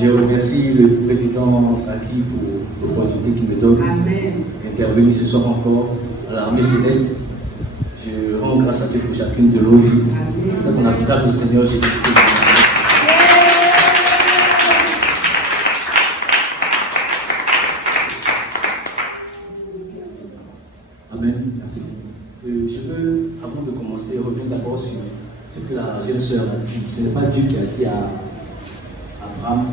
Je remercie le président Faki pour l'opportunité qu'il me donne d'intervenir ce soir encore à l'armée céleste. Je rends grâce à Dieu pour chacune de nos vies. On a le Seigneur Jésus-Christ. Amen. Merci. Je veux, avant de commencer, revenir d'abord sur ce que la jeune sœur a dit. Ce n'est pas Dieu qui a dit à Abraham,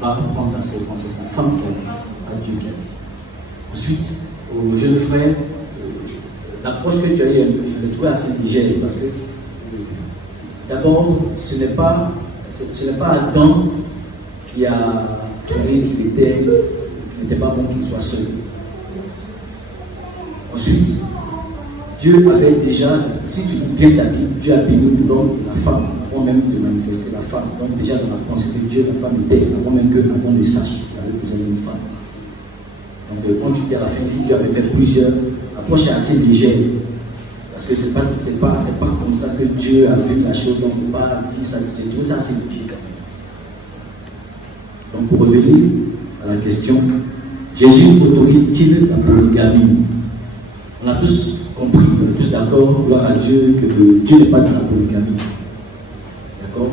va prendre ta servante, c'est sa femme qui a dit, pas Dieu qui a dit. Ensuite, au jeune frère, l'approche que tu as eue, je l'ai trouvé assez légère parce que d'abord, ce n'est pas Adam qui a trouvé qu'il n'était pas bon qu'il soit seul. Ensuite, Dieu avait déjà, si tu lis bien ta Bible, Dieu a béni l'homme et la femme avant même de manifester la femme. Donc déjà dans la pensée de Dieu, la femme était avant même que Adam ne sache qu'il avait besoin d'une femme. Donc quand tu dis à la fin, si Dieu avait fait plusieurs, l'approche est assez légère. Parce que c'est pas comme ça que Dieu a vu la chose, donc on ne peut pas dire ça. J'ai trouvé ça assez difficile. Donc pour revenir à la question, Jésus autorise-t-il la polygamie? On a tous compris, on est tous d'accord, gloire à Dieu, que Dieu n'est pas dans la polygamie. D'accord?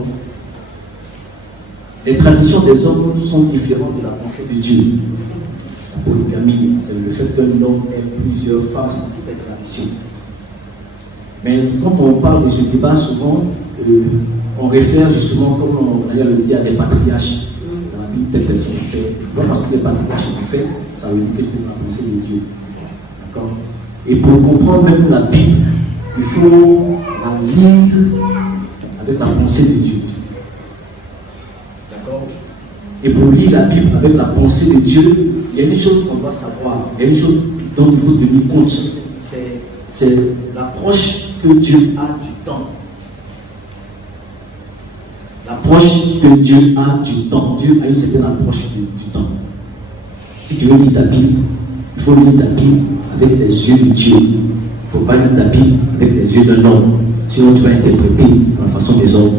Les traditions des hommes sont différentes de la pensée de Dieu. La polygamie, c'est le fait qu'un homme ait plusieurs femmes dans toutes les traditions. Mais quand on parle de ce débat, souvent, on réfère justement, comme on a le dit, à des patriarches. Dans la Bible, telle personne fait. C'est pas parce que les patriarches ont fait, ça veut dire que c'est la pensée de Dieu. D'accord? Et pour comprendre même la Bible, il faut la lire avec la pensée de Dieu. D'accord? Et pour lire la Bible avec la pensée de Dieu, il y a une chose qu'on doit savoir, il y a une chose dont il faut tenir compte. C'est l'approche que Dieu a du temps. L'approche que Dieu a du temps. Dieu a une certaine approche du temps. Si tu veux lire ta Bible, il faut lire ta Bible avec les yeux de Dieu. Il ne faut pas lire ta Bible avec les yeux d'un homme. Sinon tu vas interpréter dans la façon des hommes.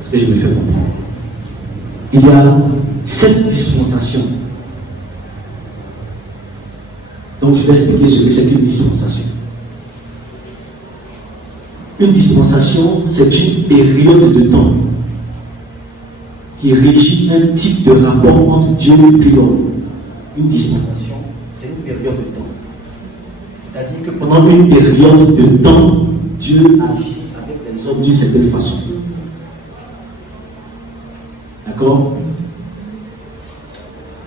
Est-ce que je me fais comprendre? Il y a 7 dispensations. Donc je vais expliquer ce que c'est qu'une dispensation. Une dispensation, c'est une période de temps qui régit un type de rapport entre Dieu et l'homme. Une dispensation, c'est une période de temps. C'est-à-dire que pendant une période de temps, Dieu agit avec les hommes d'une certaine façon. D'accord?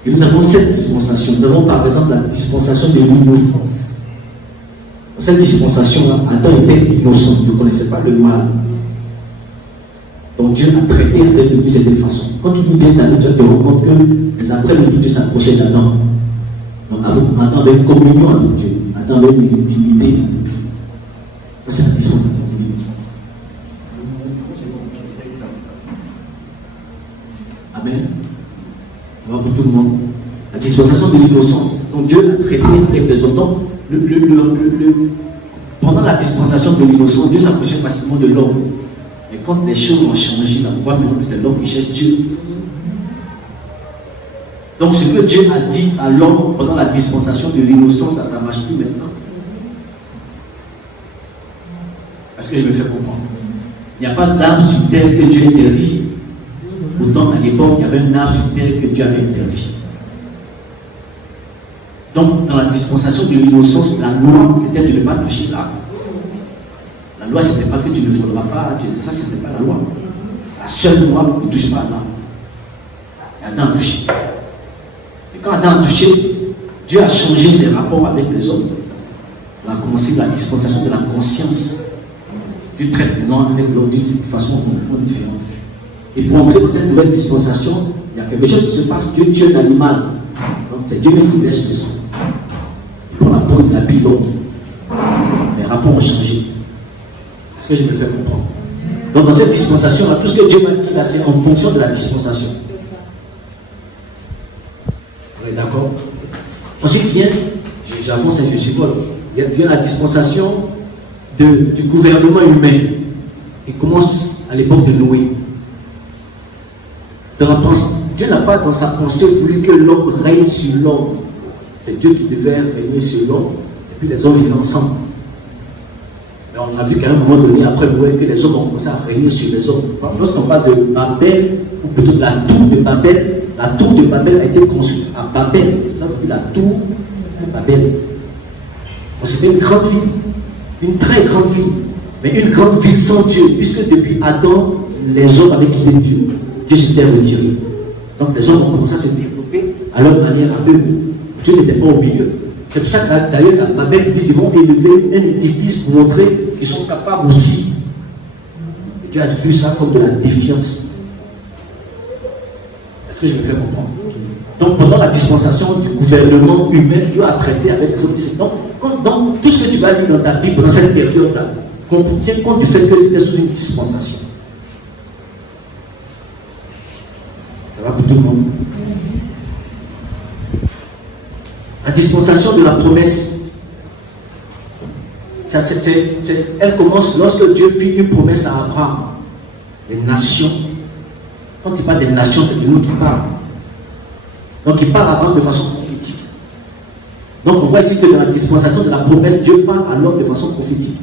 Et nous avons 7 dispensations. Nous avons par exemple la dispensation de l'innocence. Dans cette dispensation-là, Adam était innocent, il ne connaissait pas le mal. Donc Dieu a traité avec lui d'une certaine façon. Quand tu lis bien ta Bible, tu te rends compte que les après-midi, Dieu s'approchait d'Adam. Donc Adam avait une communion avec Dieu. Adam avait une intimité. C'est la dispensation de l'innocence. Amen. Ça va pour tout le monde. La dispensation de l'innocence. Donc Dieu a traité avec les hommes. Pendant la dispensation de l'innocence, Dieu s'approchait facilement de l'homme. Mais quand les choses ont changé, on voit maintenant que c'est l'homme qui cherche Dieu. Donc ce que Dieu a dit à l'homme pendant la dispensation de l'innocence, ça ne marche plus maintenant. Est-ce que je me fais comprendre? Il n'y a pas d'arbre sur terre que Dieu interdit. Autant à l'époque, il y avait un arbre sur terre que Dieu avait interdit. Donc, dans la dispensation de l'innocence, la loi, c'était de ne pas toucher l'arbre. La loi, ce n'était pas que tu ne voleras pas, ça, ce n'était pas la loi. La seule loi ne touche pas à l'arbre. Et Adam a touché. Et quand Adam a touché, Dieu a changé ses rapports avec les hommes. On a commencé la dispensation de la conscience. Dieu traite maintenant avec l'homme d'une façon complètement différente. Et pour entrer dans cette nouvelle dispensation, il y a quelque chose qui se passe. Dieu tue un animal. Donc, c'est Dieu même qui verse le sang. Pour la peau de la Bible, les rapports ont changé. Est-ce que je me fais comprendre? Donc dans cette dispensation, tout ce que Dieu m'a dit là, c'est en fonction de la dispensation. On est d'accord? Ensuite vient, j'avance et je suis bon, vient la dispensation du gouvernement humain. Il commence à l'époque de Noé. Dans Dieu n'a pas dans sa pensée voulu que l'homme règne sur l'homme. C'est Dieu qui devait régner sur l'homme, et puis les hommes vivaient ensemble. Mais on a vu qu'à un moment donné, après Noé, que les hommes ont commencé à régner sur les hommes. Lorsqu'on parle de Babel, ou plutôt de la tour de Babel a été construite à Babel. C'est ça qu'on dit la tour de Babel. C'était une grande ville, une très grande ville, mais une grande ville sans Dieu, puisque depuis Adam, les hommes avaient quitté Dieu. Dieu s'était retiré. Donc les hommes ont commencé à se développer à leur manière à eux. Dieu n'était pas au milieu. C'est pour ça que d'ailleurs, à Babel, ils disent qu'ils vont élever un édifice pour montrer qu'ils sont capables aussi. Et Dieu a vu ça comme de la défiance. Est-ce que je me fais comprendre? Donc pendant la dispensation du gouvernement humain, Dieu a traité avec les autres. Donc tout ce que tu vas lire dans ta Bible, dans cette période-là, qu'on tient compte du fait que c'était sous une dispensation. Ça va pour tout le monde? La dispensation de la promesse, elle commence lorsque Dieu fit une promesse à Abraham. Les nations, quand il parle des nations, c'est de nous qui parle. Donc il parle à Abraham de façon prophétique. Donc on voit ici que dans la dispensation de la promesse, Dieu parle à l'homme de façon prophétique.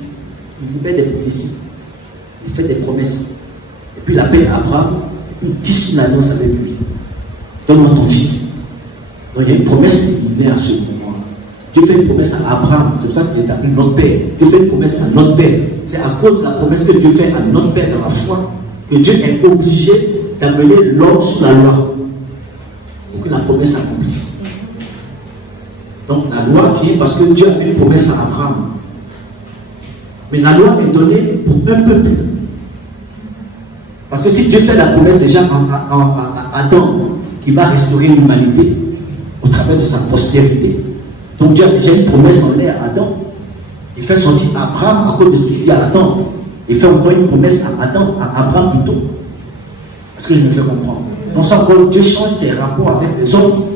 Il fait des prophéties, il fait des promesses. Et puis il appelle Abraham, et puis il tisse une alliance avec lui. Donne-moi ton fils. Donc il y a une promesse qui vient à ce moment. Dieu fait une promesse à Abraham, c'est pour ça qu'il est appelé notre père. Dieu fait une promesse à notre père. C'est à cause de la promesse que Dieu fait à notre père dans la foi que Dieu est obligé d'amener l'homme sous la loi pour que la promesse s'accomplisse. Donc la loi vient parce que Dieu a fait une promesse à Abraham. Mais la loi est donnée pour un peuple. Parce que si Dieu fait la promesse déjà à Adam, qui va restaurer l'humanité au travers de sa postérité. Donc Dieu a déjà une promesse en l'air à Adam. Il fait sortir Abraham à cause de ce qu'il dit à Adam. Il fait encore une promesse à Adam, à Abraham plutôt. Est-ce que je me fais comprendre? Donc ça encore, Dieu change ses rapports avec les hommes.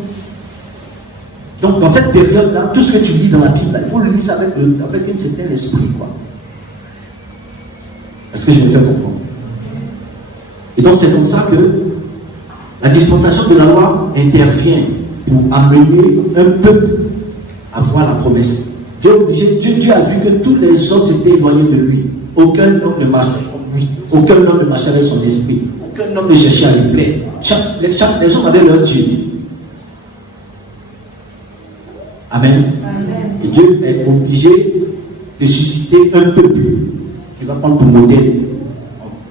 Donc dans cette période-là, tout ce que tu lis dans la Bible, il faut le lire ça avec un certain esprit, quoi. Est-ce que je me fais comprendre? Et donc c'est comme ça que la dispensation de la loi intervient pour amener un peuple à voir la promesse. Dieu a vu que tous les autres étaient éloignés de lui. Aucun homme ne marchait comme lui. Aucun homme ne marchait avec son esprit. Aucun homme ne cherchait à lui plaire. Les hommes avaient leur Dieu. Amen. Et Dieu est obligé de susciter un peuple qui va prendre pour modèle,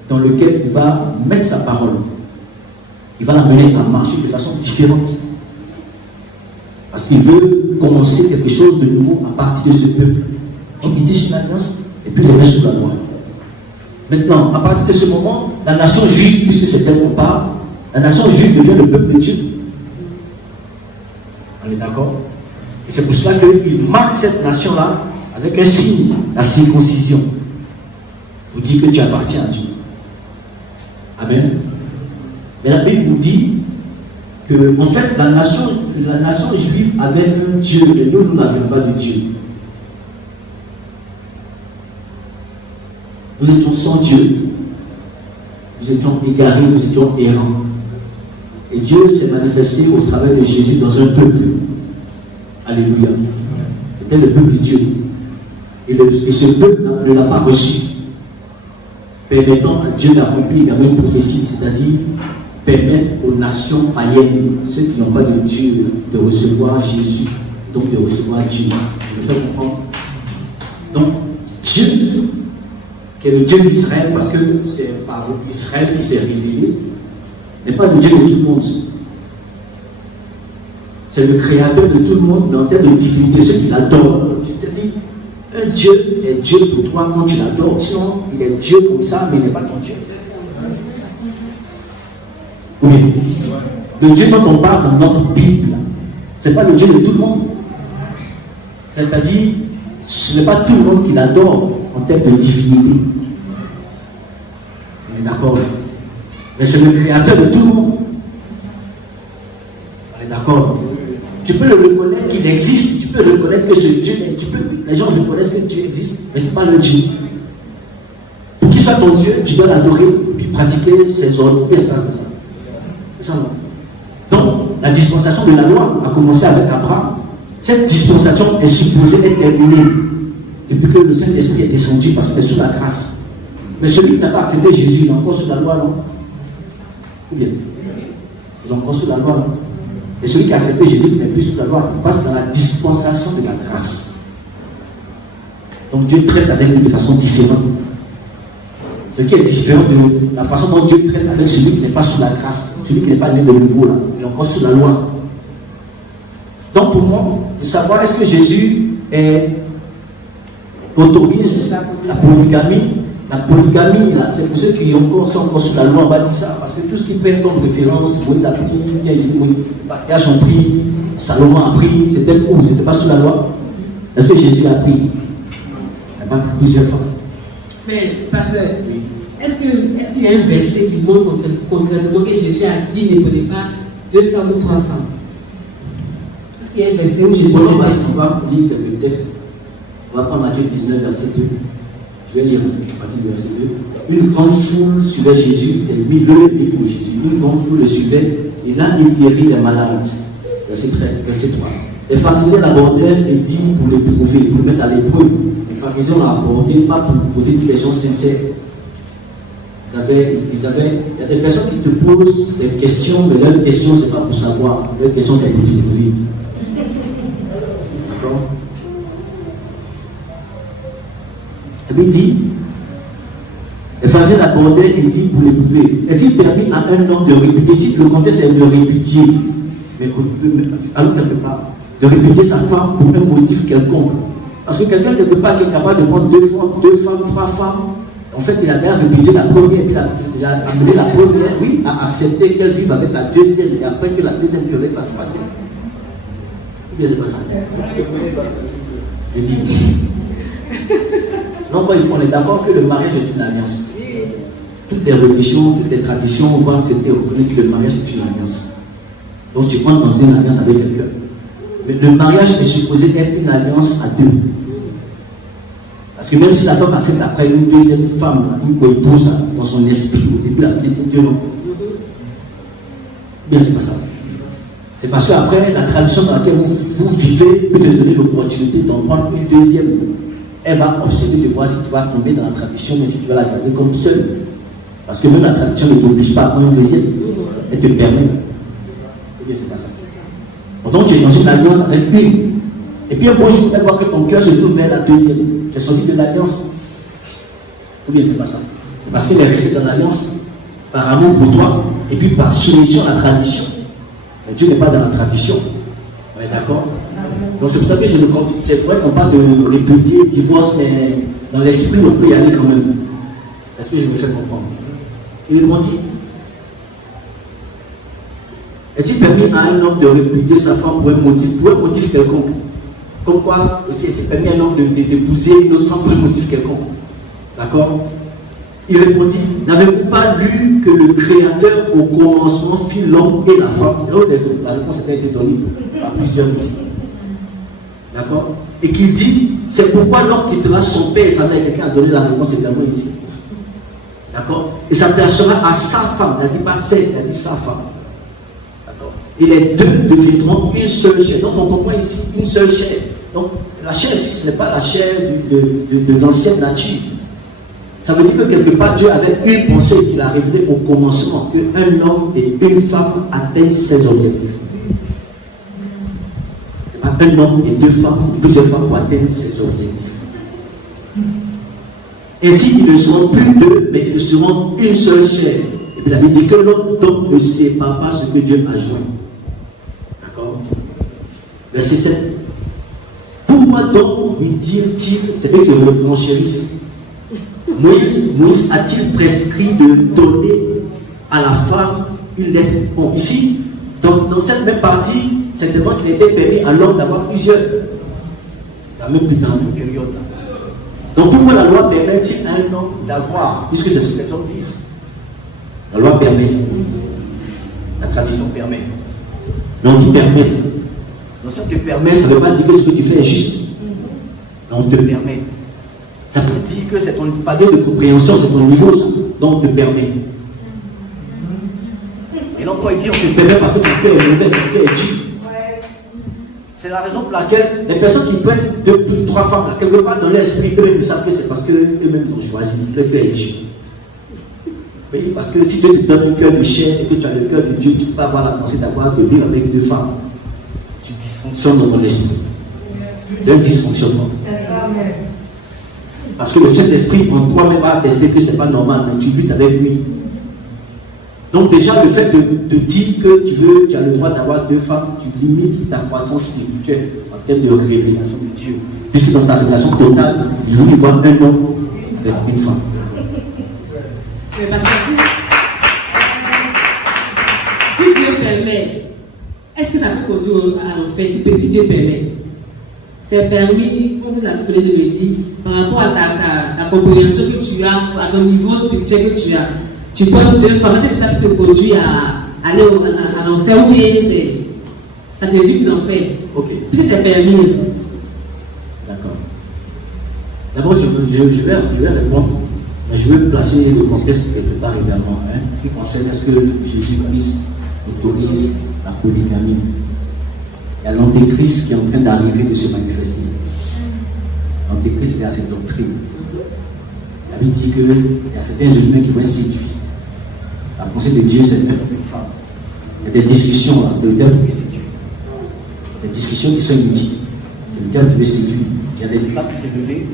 dans lequel il va mettre sa parole. Il va l'amener à marcher de façon différente. Parce qu'il veut commencer quelque chose de nouveau à partir de ce peuple. Donc il dit sur l'alliance et puis il les met sous la loi. Maintenant, à partir de ce moment, la nation juive, puisque c'est elle qu'on parle, la nation juive devient le peuple de Dieu. On est d'accord? Et c'est pour cela qu'il marque cette nation-là avec un signe, la circoncision. Pour dire que tu appartiens à Dieu. Amen. Mais la Bible nous dit que, en fait, la nation juive avait un Dieu, mais nous n'avions pas de Dieu. Nous étions sans Dieu. Nous étions égarés, nous étions errants. Et Dieu s'est manifesté au travers de Jésus dans un peuple. Alléluia. C'était le peuple de Dieu. Et ce peuple ne l'a pas reçu, permettant à Dieu d'accomplir également une prophétie, c'est-à-dire permettre aux nations païennes, ceux qui n'ont pas de Dieu, de recevoir Jésus, donc de recevoir Dieu. Je me fais comprendre. Donc, Dieu, qui est le Dieu d'Israël, parce que c'est par Israël qui s'est révélé, n'est pas le Dieu de tout le monde. C'est le créateur de tout le monde, mais en termes de divinité, ceux qui l'adorent. Tu te dis, un Dieu est Dieu pour toi quand tu l'adores. Sinon, il est Dieu comme ça, mais il n'est pas ton Dieu. Oui. Le Dieu dont on parle dans notre Bible, ce n'est pas le Dieu de tout le monde. C'est-à-dire, ce n'est pas tout le monde qui l'adore en termes de divinité. On est d'accord? Mais c'est le créateur de tout le monde. On est d'accord? Tu peux le reconnaître qu'il existe, tu peux reconnaître que ce Dieu, les gens reconnaissent que Dieu existe, mais ce n'est pas le Dieu. Pour qu'il soit ton Dieu, tu dois l'adorer, puis pratiquer ses ordres, puis ça comme ça. C'est ça, non? la dispensation de la loi a commencé avec Abraham. Cette dispensation est supposée être terminée depuis que le Saint-Esprit est descendu parce qu'il est sous la grâce. Mais celui qui n'a pas accepté Jésus, il est encore sous la loi, non? Ou bien? Il est encore sous la loi, non? Et celui qui a accepté Jésus, qui n'est plus sous la loi, il passe dans la dispensation de la grâce. Donc Dieu traite avec lui de façon différente. Ce qui est différent de la façon dont Dieu traite avec celui qui n'est pas sous la grâce, celui qui n'est pas né de nouveau, là, il est encore sous la loi. Donc pour moi, de savoir est-ce que Jésus autorise la polygamie. La polygamie, c'est pour ceux qui sont encore sous la loi, on va dire ça, parce que tout ce qui prennent comme référence, Moïse a pris, Patriarche ont pris, Salomon a pris, c'était où? C'était pas sous la loi. Est-ce que Jésus a pris? Il n'a pas pris plusieurs fois. Mais, pasteur, est-ce qu'il y a un verset qui montre concrètement que Jésus a dit ne prenez pas 2 femmes ou 3 femmes? Est-ce qu'il y a un verset où Jésus on va lire quelques textes. On va prendre Matthieu 19, verset 2. Je vais lire à partir du verset 2. Une grande foule suivait Jésus, c'est lui le pour Jésus. Une grande foule le suivait, et là il guérit les malades. Verset 3. Les pharisiens l'abordèrent et dit pour l'éprouver, pour le mettre à l'épreuve. Les pharisiens l'ont abordé pas pour poser une question sincère. Il y a des personnes qui te posent des questions, mais leur question c'est pas pour savoir, leur question c'est pour l'éprouver. D'accord? Il dit, les pharisiens l'abordaient et dit pour l'éprouver. Est-il permis à un homme de répudier, si le contexte est de répudier, mais alors quelque part, de répudier sa femme pour un motif quelconque? Parce que quelqu'un quelque part qui est capable de prendre 2 femmes, 3 femmes, en fait il a déjà répudié la première, puis il a amené la première, oui, à accepter qu'elle vive avec la deuxième, et après que la deuxième viole avec la troisième. Ou bien c'est pas ça? Je dis. Donc, on est d'accord que le mariage est une alliance. Toutes les religions, toutes les traditions vont accepter reconnaître que le mariage est une alliance. Donc, tu entres dans une alliance avec quelqu'un. Mais le mariage est supposé être une alliance à 2. Parce que même si la femme accepte après une deuxième femme, une co-épouse dans son esprit, au début, la vie était Dieu, non. Bien, c'est pas ça. C'est parce qu'après, la tradition dans laquelle vous vivez peut te donner l'opportunité d'en prendre une deuxième. Elle va observer de voir si tu vas tomber dans la tradition, mais si tu vas la garder comme seule. Parce que même la tradition ne t'oblige pas à prendre une deuxième. Elle te permet. C'est bien, c'est pas ça. Donc tu es dans une alliance avec une. Et puis un beau jour, elle voit que ton cœur se tourne vers la deuxième. Tu es sorti de l'alliance. Ou bien c'est pas ça. C'est parce qu'elle est restée dans l'alliance par amour pour toi et puis par soumission à la tradition. Mais Dieu n'est pas dans la tradition. On est d'accord? Donc c'est pour ça que je le compte. C'est vrai qu'on parle de répudier, divorce, mais dans l'esprit, on peut y aller quand même. Est-ce que je me fais comprendre? Il m'ont dit, est-il permis à un homme de répudier sa femme pour un motif quelconque? Comme quoi, est-il permis à un homme d'épouser une autre femme pour un motif quelconque? D'accord? Il répondit, n'avez-vous pas lu que le Créateur au commencement fit l'homme et la femme? C'est là où la réponse a été donnée à plusieurs ici. D'accord? Et qu'il dit, c'est pourquoi l'homme quittera son père et sa mère. Quelqu'un a donné la réponse également ici. D'accord? Et s'attachera à sa femme. Il n'a dit pas celle, il a dit sa femme. D'accord? Et les deux deviendront une seule chair. Donc on comprend ici une seule chair. Donc la chair ici, ce n'est pas la chair de l'ancienne nature. Ça veut dire que quelque part Dieu avait une pensée qu'il arriverait au commencement, qu'un homme et une femme atteignent ses objectifs. C'est pas un homme et 2 femmes, plusieurs femmes pour atteindre ses objectifs. Ainsi, ils ne seront plus 2, mais ils seront une seule chair. Et puis la Bible dit que l'homme donc ne sépare pas ce que Dieu a joint. D'accord? Verset 7. Pourquoi donc lui dire-t-il, c'est vrai que le renchérisse, Moïse a-t-il prescrit de donner à la femme une lettre? Bon, ici, dans cette même partie, c'est tellement qu'il était permis à l'homme d'avoir plusieurs. La même dans une période. Donc pourquoi la loi permet-il à un homme d'avoir, puisque c'est ce que les hommes disent? La loi permet. La tradition permet. Mais on dit permettre. Donc ça te permet, ça ne veut pas dire que ce que tu fais est juste. Mais on te permet. Ça peut dire que c'est ton palier de compréhension, c'est ton niveau, ça. Donc on te permet. Et là Donc quand il dit on se permet parce que ton cœur est mauvais, ton cœur est dur. C'est la raison pour laquelle les personnes qui prennent 2 plus 3 femmes, là, quelque part dans leur esprit, eux-mêmes ils savent que c'est parce qu'eux-mêmes ont choisi, le cœur est dur. Oui, parce que si Dieu te donne un cœur de chair et que tu as le cœur de Dieu, tu ne peux pas avoir la pensée d'avoir de vivre avec 2 femmes. Tu dysfonctionnes dans ton esprit. C'est un dysfonctionnement. Parce que le Saint-Esprit en toi-même va attester que ce n'est pas normal, mais tu luttes avec lui. Donc déjà, le fait de dire que tu as le droit d'avoir 2 femmes, tu limites ta croissance spirituelle en termes de révélation de Dieu. Puisque dans sa révélation totale, il veut y voir un homme avec une femme. Parce que si Dieu permet, est-ce que ça peut conduire à l'enfer si Dieu permet? C'est permis, comme vous avez de le dire, par rapport à ta compréhension que tu as, à ton niveau spirituel que tu as. Tu prends 2 femmes, est-ce que ça te conduit à aller à l'enfer ou bien ça t'évite l'enfer? Ok. Si c'est permis. D'accord. D'abord, je vais répondre, mais je vais placer le contexte quelque part également. Ce qui concerne, est-ce que Jésus-Christ autorise la polygamie? Il y a l'antéchrist qui est en train d'arriver, de se manifester. L'antéchrist est à cette doctrine. La Bible dit qu'il y a certains humains qui vont être séduits. La pensée de Dieu, c'est une femme. Il y a des discussions là, c'est le terme qui séduit. Des discussions qui sont inutiles. C'est le terme qui veut séduire. Il y a des débats plus élevés.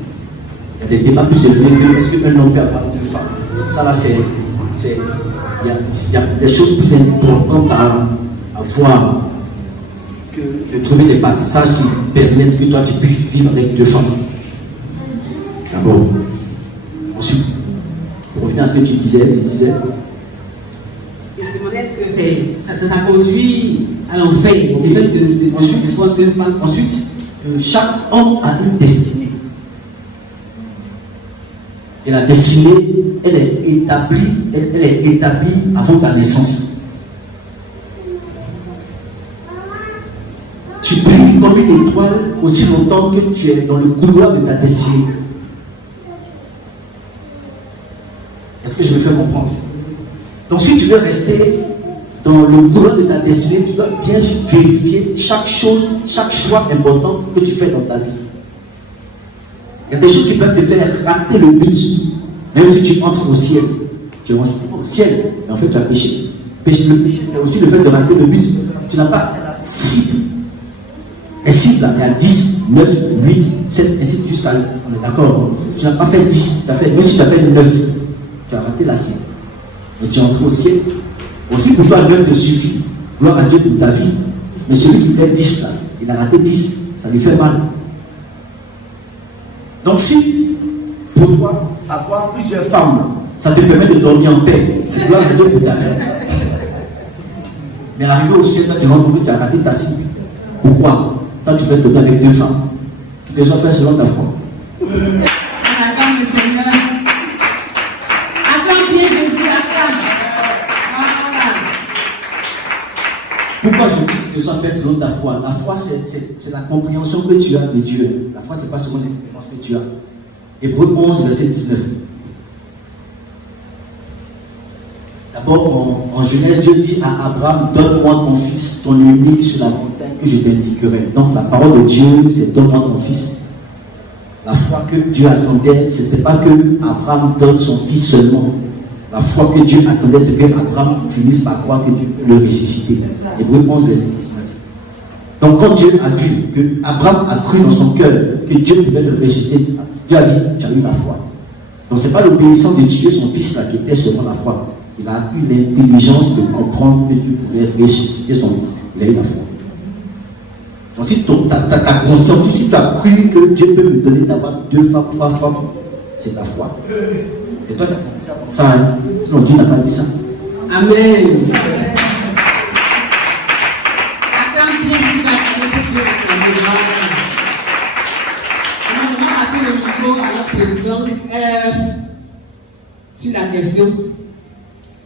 Il y a des débats plus élevés que est-ce qu'un homme peut avoir 2 femmes. Ça là, il y a des choses plus importantes à voir que de trouver des passages qui permettent que toi tu puisses vivre avec 2 femmes. D'abord. Ensuite, pour revenir à ce que tu disais. Je me demandais est-ce que ça t'a conduit à l'enfer, au fait de 2 femmes. Ensuite, chaque homme a une destinée. Et la destinée, elle est établie avant ta naissance. Tu brilles comme une étoile aussi longtemps que tu es dans le couloir de ta destinée. Est-ce que je me fais comprendre? Donc si tu veux rester dans le couloir de ta destinée, tu dois bien vérifier chaque chose, chaque choix important que tu fais dans ta vie. Il y a des choses qui peuvent te faire rater le but. Même si tu entres au ciel, tu es au ciel, mais en fait tu as péché. Le péché, c'est aussi le fait de rater le but. Tu n'as pas la cible. Et cible, là, il y a 10, 9, 8, 7, ainsi jusqu'à 10. On est d'accord? Tu n'as pas fait 10, même si tu as fait 9, tu as raté la cible. Mais tu es entré au ciel. Aussi pour toi, 9 te suffit. Gloire à Dieu pour ta vie. Mais celui qui fait 10, là, il a raté 10. Ça lui fait mal. Donc si, pour toi, avoir plusieurs femmes, ça te permet de dormir en paix. Gloire à Dieu pour ta vie. Mais arrivé au ciel, toi, tu rends compte que tu as raté ta cible. Pourquoi? Toi, tu veux dormir avec 2 femmes. Tu les as fait selon ta foi. Acclame le Seigneur. Acclame bien Jésus, acclame. Voilà. Pourquoi je dis que ça fait selon ta foi? La foi, c'est la compréhension que tu as de Dieu. La foi, ce n'est pas seulement l'expérience que tu as. Hébreux 11, verset 19. D'abord, en Genèse, Dieu dit à Abraham, donne-moi ton fils, ton unique sur la montagne que je t'indiquerai. Donc la parole de Dieu, c'est donne-moi ton fils. La foi que Dieu attendait, ce n'était pas que Abraham donne son fils seulement. La foi que Dieu attendait, c'est que Abraham finisse par croire que Dieu peut le ressusciter. Hébreux 11, verset 19. Donc quand Dieu a vu que Abraham a cru dans son cœur que Dieu pouvait le ressusciter, Dieu a dit, tu as eu la foi. Donc ce n'est pas l'obéissance de Dieu, son fils là, qui était selon la foi. Il a eu l'intelligence de comprendre que Dieu pouvait ressusciter son fils. Il a eu la foi. Donc si tu as conscience, si tu as cru que Dieu peut me donner d'avoir 2 femmes, 3 femmes, c'est ta foi. C'est toi qui as compris ça comme ça. Hein? Sinon Dieu n'a pas dit ça. Amen. Acclame bien Jésus, on va passer le micro à notre président sur la question.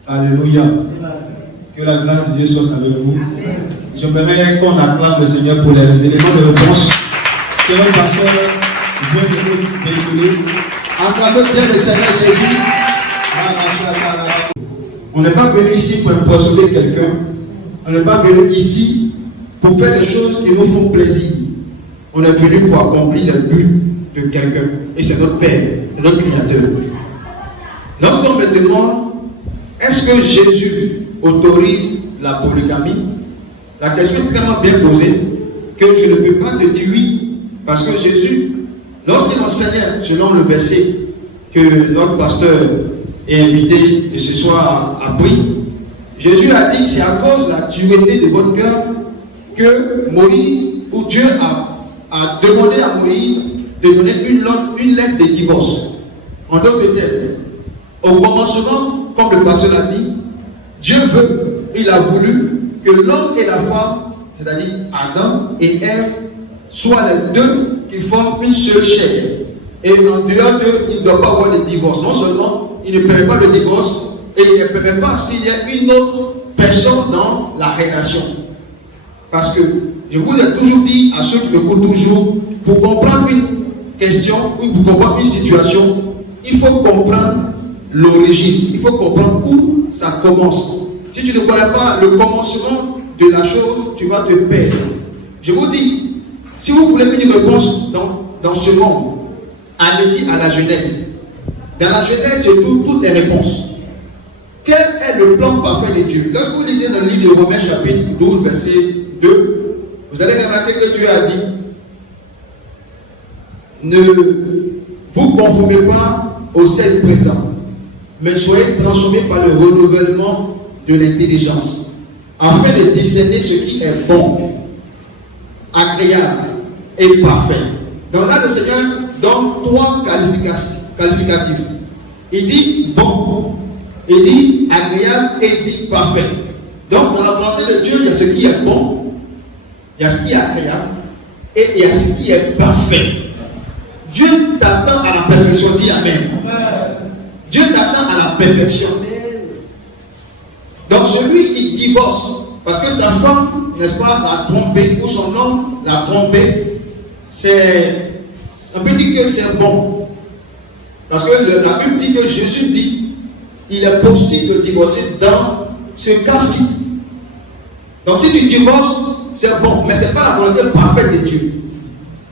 Alléluia. Que la grâce de Dieu soit avec vous. J'aimerais qu'on acclame le Seigneur pour les éléments de réponse que notre pasteur vient de nous véhiculer. Acclamez bien le Seigneur Jésus. On n'est pas venu ici pour impressionner quelqu'un. On n'est pas venu ici pour faire des choses qui nous font plaisir. On est venu pour accomplir le but de quelqu'un. Et c'est notre Père, c'est notre Créateur. Lorsqu'on me demande, est-ce que Jésus autorise la polygamie? La question est tellement bien posée que je ne peux pas te dire oui. Parce que Jésus, lorsqu'il enseignait selon le verset que notre pasteur est invité de ce soir a pris, Jésus a dit que c'est à cause de la dureté de votre cœur que Moïse, ou Dieu a demandé à Moïse de donner une lettre de divorce. En d'autres termes, au commencement, comme le pasteur l'a dit, Dieu veut, il a voulu que l'homme et la femme, c'est-à-dire Adam et Ève, soient les deux qui forment une seule chair. Et en dehors d'eux, il ne doit pas avoir de divorce. Non seulement il ne permet pas le divorce, et il ne permet pas qu'il y ait une autre personne dans la relation. Parce que je vous ai toujours dit à ceux qui m'écoutent toujours, pour comprendre une question ou pour comprendre une situation, il faut comprendre l'origine, il faut comprendre où ça commence. Si tu ne connais pas le commencement de la chose, tu vas te perdre. Je vous dis, si vous voulez une réponse dans ce monde, allez-y à la Genèse. Dans la Genèse, c'est toutes les réponses. Quel est le plan parfait de Dieu? Lorsque vous lisez dans le livre de Romains chapitre 12, verset 2, vous allez remarquer que Dieu a dit, ne vous conformez pas au siècle présent, mais soyez transformés par le renouvellement de l'intelligence, afin de discerner ce qui est bon, agréable et parfait. Donc là, le Seigneur donne 3 qualificatifs. Il dit bon, il dit agréable et il dit parfait. Donc dans la volonté de Dieu, il y a ce qui est bon, il y a ce qui est agréable et il y a ce qui est parfait. Dieu t'attend à la perfection, dis Amen. Dieu t'attend à la perfection. Donc celui qui divorce parce que sa femme, n'est-ce pas, l'a trompé, ou son homme l'a trompé, on peut dire que c'est bon. Parce que la Bible dit que Jésus dit, il est possible de divorcer dans ce cas-ci. Donc si tu divorces, c'est bon, mais ce n'est pas la volonté parfaite de Dieu.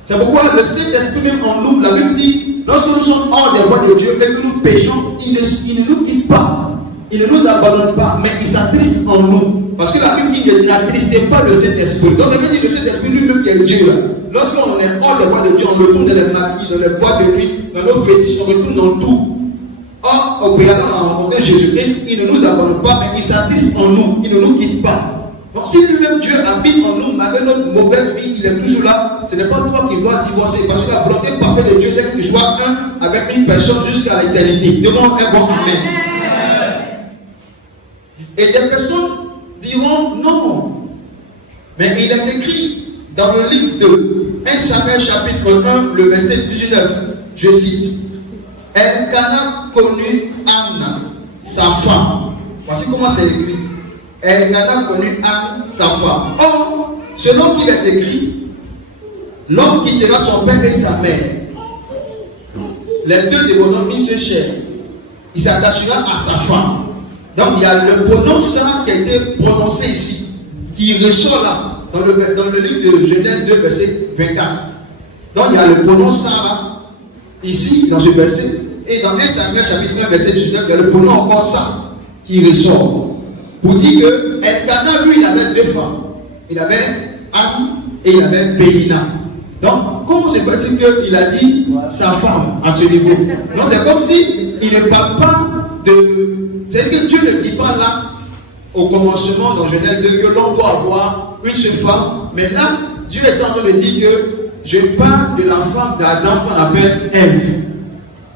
C'est pourquoi le Saint-Esprit même en nous, la Bible dit, lorsque nous sommes hors des voies de Dieu, et que nous péchons, il ne nous quitte pas. Il ne nous abandonne pas, mais il s'attriste en nous. Parce que la Bible dit qu'il n'attristez pas le Saint-Esprit. Donc ça veut dire que le Saint-Esprit lui-même qui est Dieu. Lorsqu'on est hors des voies de Dieu, on retourne dans les maquis, dans les voies de nuit, dans nos fétiches, on retourne dans tout. Or, au préalable, à rencontrer Jésus-Christ, il ne nous abandonne pas, mais il s'attriste en nous, il ne nous quitte pas. Donc si lui-même Dieu habite en nous, malgré notre mauvaise vie, il est toujours là, ce n'est pas toi qui dois divorcer. Parce que la volonté parfaite de Dieu, c'est que tu sois un avec une personne jusqu'à l'éternité. Devant un bon Amen. Et des personnes diront non. Mais il est écrit dans le livre de 1 Samuel chapitre 1, le verset 19, je cite, Elkana connut Anna, sa femme. Voici comment c'est écrit. Elkana connut Anna, sa femme. Or, selon qu'il est écrit, l'homme quittera son père et sa mère. Les deux deviendront une seule chair. Il s'attachera à sa femme. Donc il y a le pronom ça qui a été prononcé ici, qui ressort là, dans le livre de Genèse 2, verset 24. Donc il y a le pronom ça là, ici, dans ce verset, et dans 1 Samuel chapitre 1, verset 19, il y a le pronom encore ça, qui ressort. Pour dire que Elkana, lui, il avait 2 femmes. Il avait Anne et il avait Pénina. Donc, comment se fait-il qu'il a dit sa femme à ce niveau? Donc c'est comme si il ne parle pas de... C'est-à-dire que Dieu ne dit pas là, au commencement dans Genèse 2, que l'on doit avoir une seule femme. Mais là, Dieu est en train de dire que je parle de la femme d'Adam qu'on appelle Ève.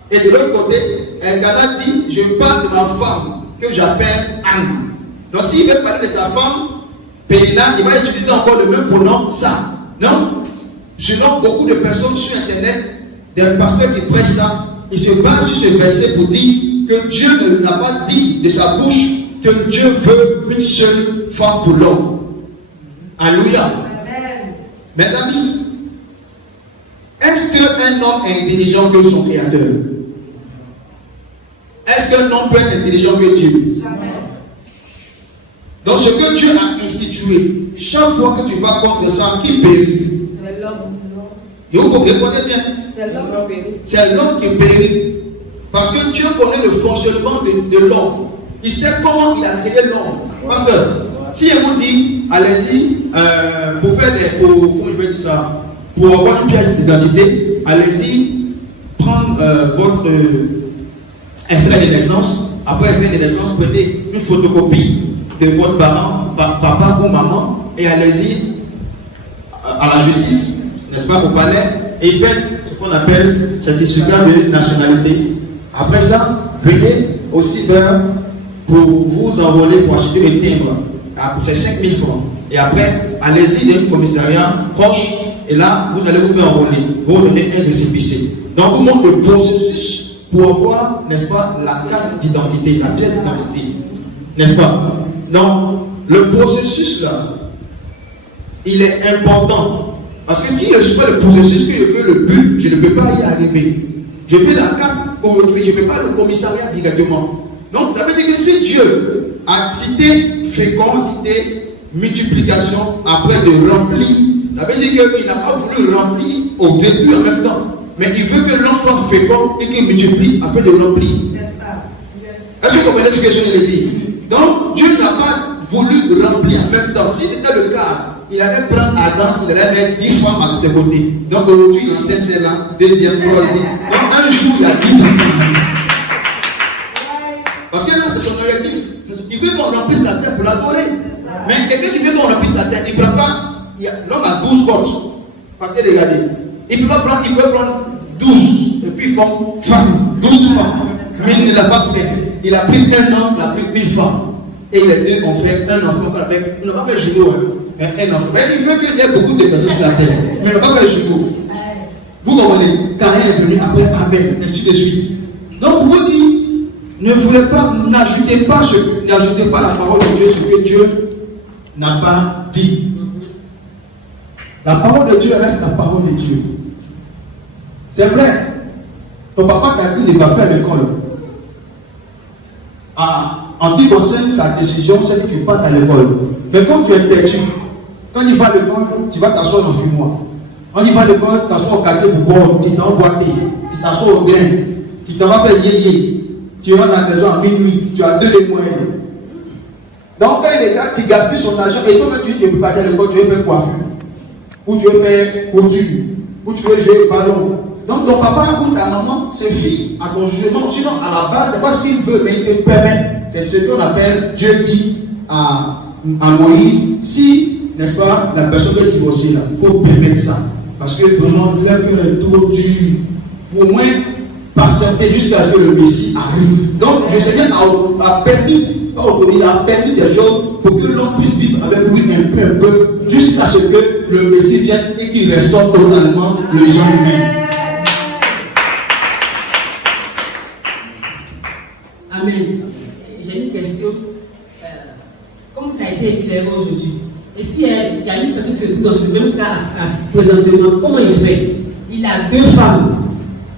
Et de l'autre côté, Elkana dit, je parle de ma femme que j'appelle Anne. Donc s'il veut parler de sa femme, Pénina, il va utiliser encore le même pronom, ça. Non? Selon beaucoup de personnes sur Internet, des pasteurs qui prêchent ça, ils se basent sur ce verset pour dire que Dieu ne l'a pas dit de sa bouche que Dieu veut une seule femme pour l'homme. Alléluia. Mes amis, est-ce qu'un homme est intelligent que son créateur? Est-ce qu'un homme peut être intelligent que Dieu? Donc ce que Dieu a institué, chaque fois que tu vas contre ça, qui périt? C'est l'homme. Et vous répondez bien. C'est l'homme qui périt. C'est l'homme qui périt. Parce que Dieu connaît le fonctionnement de l'homme. Il sait comment il a créé l'homme. Parce que si il vous dit, allez-y, pour faire comment je vais dire ça, pour avoir une pièce d'identité, allez-y, prendre votre extrait de naissance. Après extrait de naissance, prenez une photocopie de votre parent, papa ou maman, et allez-y à la justice, n'est-ce pas, au palais, et faites ce qu'on appelle certificat de nationalité. Après ça, venez au cyber pour vous envoler pour acheter le timbre. C'est 5 000 francs. Et après, allez-y dans le commissariat proche, et là, vous allez vous faire enrôler. Vous donnez un récépissé. Donc, vous montrez le processus pour avoir, n'est-ce pas, la carte d'identité, la pièce d'identité. N'est-ce pas? Donc, le processus là, il est important. Parce que si je suis pas le processus que je veux, le but, je ne peux pas y arriver. Je veux la carte aujourd'hui, je ne peux pas le commissariat directement. Donc, ça veut dire que si Dieu a cité fécondité, multiplication, après de remplir, ça veut dire qu'il n'a pas voulu remplir au début en même temps. Mais il veut que l'homme soit fécond et qu'il multiplie afin de remplir. Est-ce que vous comprenez ce que je viens de dire? Donc, Dieu n'a pas voulu remplir en même temps. Si c'était le cas, il allait prendre Adam, il allait mettre 10 femmes à ses côtés. Donc, aujourd'hui, il enseigne celle-là, deuxième, troisième. Donc, un jour, il a 10 enfants. Parce que là, c'est son objectif. Il veut qu'on remplisse la terre pour l'adorer. Mais quelqu'un qui veut qu'on remplisse la terre, il ne prend pas. L'homme a 12 côtes. Partez regarder. Il peut prendre 12. Et puis ils font femmes, 12 femmes. Mais il ne l'a pas fait. Il a pris un homme, il a pris une femme. Et les deux ont fait un enfant avec. Il n'a pas fait jumeau. Un enfant. Mais il veut qu'il y ait beaucoup de personnes sur la terre. Mais il n'a pas fait jumeau. Vous comprenez? Caïn est venu après Abel, ainsi de suite. Donc vous dites, ne voulez pas, n'ajoutez pas la parole de Dieu, ce que Dieu n'a pas dit. La parole de Dieu reste la parole de Dieu. C'est vrai. Ton papa t'a dit ne va pas à l'école. En ce qui concerne sa décision, c'est que tu partes à l'école. Mais quand tu es perdu, quand il va à l'école, tu vas t'asseoir dans le fumoir. Quand il va à l'école, tu t'assois au quartier pour boire, tu t'en boité, tu t'assois au grain, tu t'en vas faire yéyé. Tu rentres à la maison à minuit, tu as 2 de moyenne. Donc quand il est là, tu gaspilles son argent et toi-même tu ne peux pas aller à l'école, tu veux faire coiffure, ou tu veux faire couture, ou tu veux jouer au ballon. Donc ton papa ou ta maman se fie à ton jugement. Sinon à la base, c'est pas ce qu'il veut, mais il te permet. C'est ce qu'on appelle, Dieu dit à Moïse, si, n'est-ce pas, la personne veut divorcer là, il faut permettre ça. Parce que vraiment, leur cœur est trop dur. Au moins, patienter jusqu'à ce que le Messie arrive. Donc, le Seigneur a permis des choses pour que l'homme puisse vivre avec lui un peu, jusqu'à ce que le Messie vienne et qu'il restaure totalement le genre humain. Amen. J'ai une question. Comme ça a été éclairé aujourd'hui, et si il y a une personne qui se trouve dans ce même cas présentement, comment il fait? Il a 2 femmes.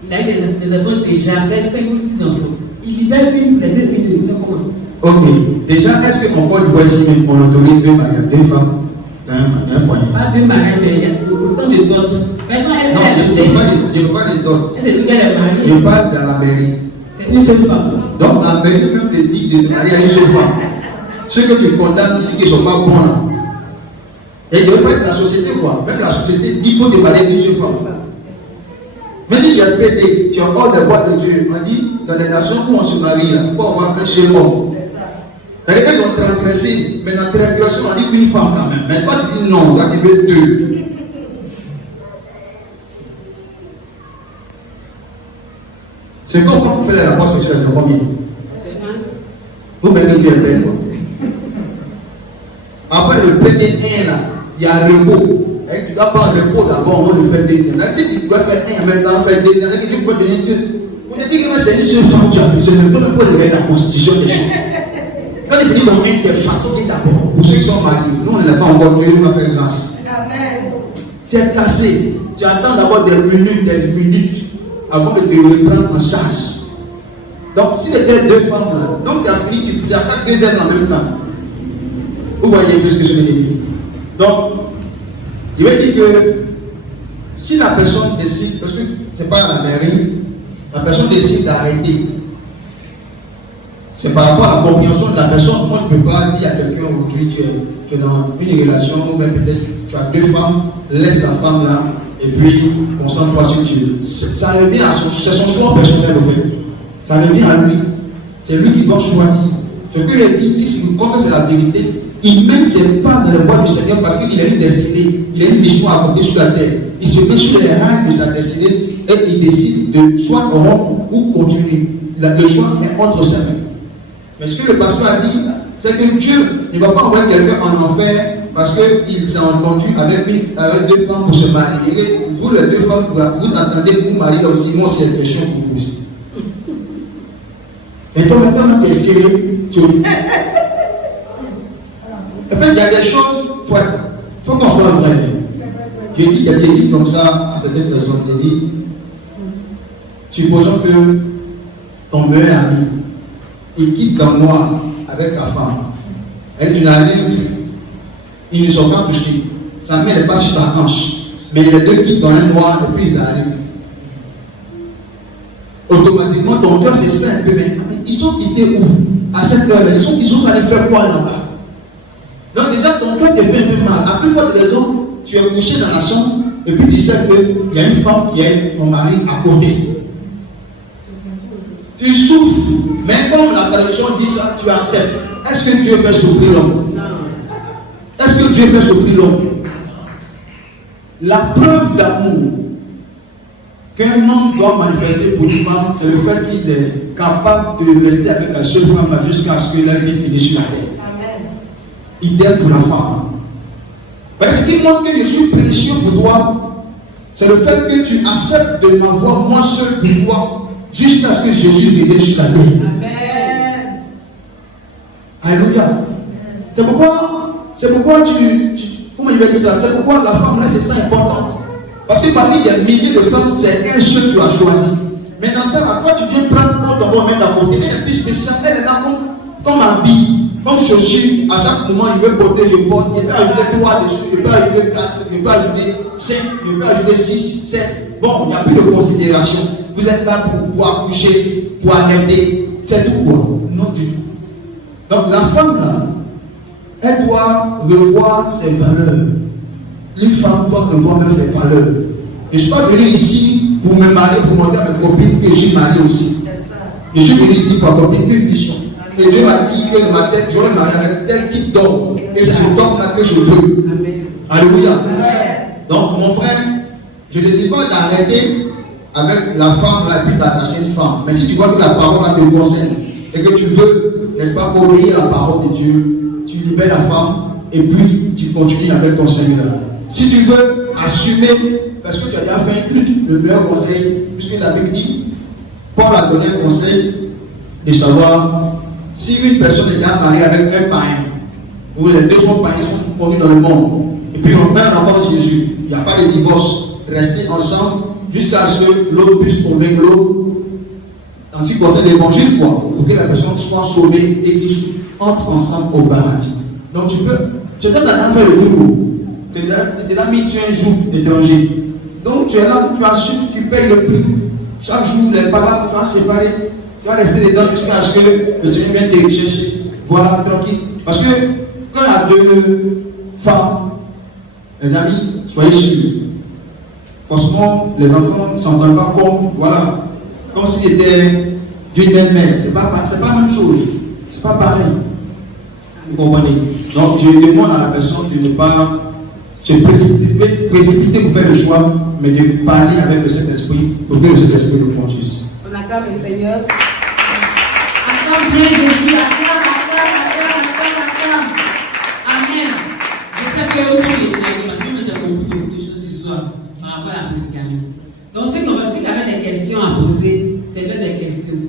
Il a eu des enfants déjà, 5 ou 6 enfants. Il libère une, les autres, il fait comment? Ok. Déjà, est-ce qu'on peut le voir ici, mais on autorise 2 mariages, 2 femmes dans un foyer? Pas 2 mariages, mais il y a autant de dots. Maintenant, elle je ne parle pas de dots. Est-ce que tu gagnes la mariée? Je parle dans la mairie. C'est une seule femme. Donc, la mairie même te dit de marier à une seule femme. Ceux que tu condamnes, tu dis qu'ils ne sont pas bons là. Et il ne pas être la société, quoi. Même la société dit qu'il faut te marier à une seule femme. Mais si tu as pété, tu as hors des voies de Dieu. On dit, dans les nations où on se marie, il faut avoir un seul homme. C'est-à-dire qu'ils ont transgressé. Mais dans la transgression, on dit une femme quand même. Mais toi, tu dis non, toi, tu veux 2. C'est comme quand on fait les rapports sexuels, c'est combien? Vous mettez Dieu est quoi. Après le premier 1 là, il y a le repos. Tu dois prendre le repos d'abord, on le fait deuxième. Si tu dois faire 1 en même temps, faire deuxième, tu peux donner 2. Vous dites que c'est une seule femme, tu as besoin. Il faut regarder la constitution des choses. Quand il finit dans 1, tu es fatigué d'abord. Pour ceux qui sont mariés, nous on n'est pas encore, Dieu va faire grâce. Amen. Tu es cassé. Tu attends d'abord des minutes avant de te reprendre en charge. Donc si c'était 2 femmes là, donc tu as fini, tu attaques deuxième en même temps. Vous voyez un peu ce que je viens de dire. Donc, il veut dire que si la personne décide, parce que ce n'est pas à la mairie, la personne décide d'arrêter. C'est par rapport à la compréhension de la personne. Moi, je ne peux pas dire à quelqu'un aujourd'hui tu es dans une relation, ou même peut-être tu as 2 femmes, laisse la femme là, et puis concentre-toi sur Dieu. Ça revient à c'est son choix personnel au fait. Ça revient à lui. C'est lui qui doit choisir. Ce que je dis ici, comme c'est la vérité, il ne met ses pas dans la voie du Seigneur parce qu'il a une destinée, il a une mission à accomplir sur la terre. Il se met sur les rails de sa destinée et il décide de soit rompre ou continuer. Le choix est entre ses mains. Mais ce que le pasteur a dit, c'est que Dieu ne va pas envoyer quelqu'un en enfer parce qu'il s'est entendu avec 2 femmes pour se marier. Vous, les 2 femmes, vous entendez vous marier aussi, moi c'est une question pour vous aussi. Et toi, maintenant, tu es sérieux, tu es. En fait, il y a des choses, il faut qu'on soit vrai. J'ai dit, il y a des titres comme ça à certaines personnes. J'ai dit, supposons que ton meilleur ami, il quitte dans le noir avec ta femme. Elle, tu n'arrives, ils ne sont pas touchés. Sa main n'est pas sur sa hanche. Mais les 2 quittent dans un noir et puis ils arrivent. Automatiquement, ton cœur c'est sain un peu. Mais ils sont quittés où? À cette heure-là, ils sont allés faire quoi là-bas? Donc déjà, ton cœur te fait un peu mal. À plus forte raison, tu es couché dans la chambre et puis tu sais qu'il y a une femme qui est ton mari à côté. Tu souffres, mais comme la tradition dit ça, tu acceptes. Est-ce que Dieu fait souffrir l'homme? Est-ce que Dieu fait souffrir l'homme? La preuve d'amour qu'un homme doit manifester pour une femme, c'est le fait qu'il est capable de rester avec la seule femme jusqu'à ce que la vie finisse sur la terre. Idem pour la femme. Parce qu'il montre que je suis précieux pour toi, c'est le fait que tu acceptes de m'avoir moi seul pour toi, jusqu'à ce que Jésus vienne sur la terre. Amen. Alléluia. C'est pourquoi comment il va dire ça? C'est pourquoi la femme là c'est ça importante. Parce que parmi les milliers de femmes, c'est un seul que tu as choisi. Mais dans ça, à toi tu viens prendre ton bon mettre à côté. Elle est plus spéciale, elle est là comme habit, comme chaussure. À chaque moment, il veut porter, je porte. Il peut ajouter 3 dessus, il peut ajouter 4, il peut ajouter 5, il peut ajouter 6, 7. Bon, il n'y a plus de considération. Vous êtes là pour pouvoir coucher, pour allaiter, c'est tout quoi. Non du tout. Donc la femme là, elle doit revoir ses valeurs. Une femme doit revoir même ses valeurs. Et je ne suis pas venu ici pour me marier, pour montrer à mes copines que je suis marié aussi. Je suis venu ici pour accomplir une mission. Et Dieu m'a dit que dans ma tête, je vais me marier avec tel type d'homme. Et c'est cet homme-là que je veux. Amen. Alléluia. Donc mon frère, je ne te dis pas d'arrêter avec la femme là, puis d'attacher une femme. Mais si tu vois que la parole là te concerne et que tu veux, n'est-ce pas, obéir à la parole de Dieu, tu libères la femme et puis tu continues avec ton Seigneur. Si tu veux assumer, parce que tu as déjà fait un culte, le meilleur conseil, puisque la Bible dit, Paul a donné un conseil de savoir si une personne est déjà mariée avec un païen, où les 2 sont païens, sont connus dans le monde, et puis on met un rapport de Jésus, il n'y a pas de divorce, restez ensemble jusqu'à ce que l'autre puisse convaincre l'autre, en ce qui concerne l'évangile, quoi, pour que la personne soit sauvée et qu'ils entrent ensemble au paradis. Donc tu es dans la faire le tour. Tu es là mis sur un joug étranger. Donc tu es là, tu assumes, tu payes le prix. Chaque jour, les parents, tu vas séparer. Tu vas rester dedans jusqu'à ce que le Seigneur vienne te rechercher. Voilà, tranquille. Parce que quand il y a 2 femmes, les amis, soyez sûrs. Franchement, les enfants ne s'entendent pas comme s'ils étaient d'une même mère. C'est pas la même chose. C'est pas pareil. Vous comprenez? Donc je demande à la personne de ne pas se précipiter pour faire le choix, mais de parler avec le Saint-Esprit pour que le Saint-Esprit nous conduise. On acclame le Seigneur. Acclame bien Jésus. Acclame. Amen. J'espère que vous avez été parce que moi j'ai compris beaucoup de choses ce soir par rapport à la prédication. Donc si tu as des questions à poser, c'est des questions.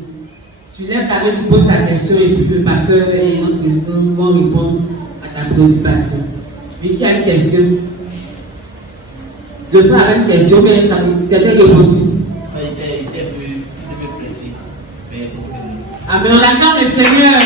Tu lèves ta main, tu poses ta question et puis le pasteur et notre président vont répondre à ta préoccupation. Mais qui a une question? Je fais avec une question, mais ça t'était répondu. Ah, mais on acclame le Seigneur.